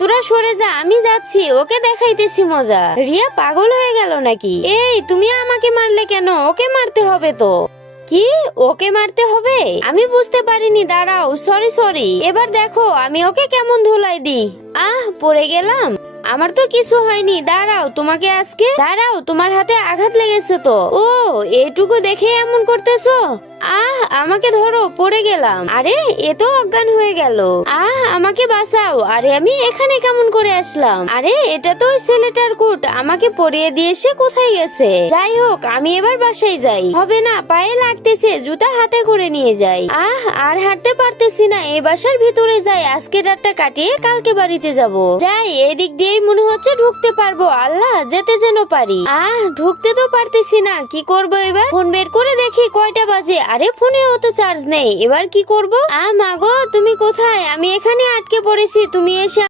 তোরা সরে যা, আমি যাচ্ছি, ওকে দেখাইতেছি মজা। রিয়া পাগল হয়ে গেল নাকি? এই তুমি আমাকে মারলে কেন? ওকে মারতে হবে তো। কি? ওকে মারতে হবে? আমি বুঝতে পারিনি, দাঁড়াও, সরি সরি। এবার দেখো আমি ওকে কেমন ধুলাই দিই। পড়ে গেলাম। আমার তো কিছু হয়নি, দাঁড়াও, তোমাকে আজকে দাঁড়াও, তোমার হাতে আঘাত লেগেছে তো। ও, এইটুকু দেখে এমন করতেছো? আমাকে ধরো, পড়ে গেলাম। আরে এ তো অজ্ঞান হয়ে গেল। আমাকে বাঁচাও। আরে আমি এখানে কেমন করে আসলাম? আরে এটা তো ওই ছেলেটার কোট, আমাকে পরিয়ে দিয়ে সে কোথায় গেছে? যাই হোক, আমি এবার বাসায় যাই। হবে না, পায়ে লাগতেছে, জুতা হাতে করে নিয়ে যাই। আর হাঁটতে পারতেছি না, এই বাসার ভিতরে যাই, আজকে রাতটা কাটিয়ে কালকে বাড়িতে যাব। যাই, এদিক দিয়েই মনে হচ্ছে ঢুকতে পারবো। আল্লাহ, যেতে যেন পারি। ঢুকতে তো পারতেছি না, কি করবো এবার? ফোন বের করে দেখি কয়টা বাজে। আরে ফোনেও তো চার্জ নেই, এবার কি করবো? মাগো, তুমি কোথায়? আমি এখানে আটকে পড়েছি, তুমি এসে